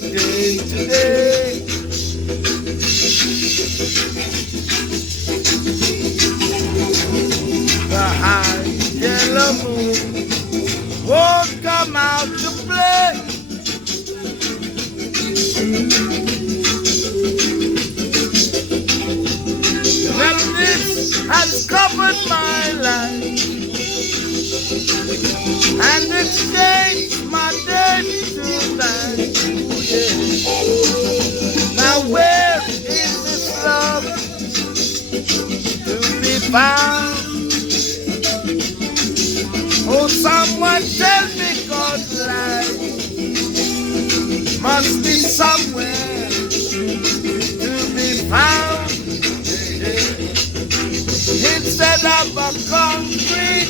Day to day, the high yellow moon won't come out to play. Well, this has covered my life and it's changed my day to night. Yeah. Now where is this love to be found? Oh, someone tell me God's life must be somewhere to be found. Yeah. Instead of a concrete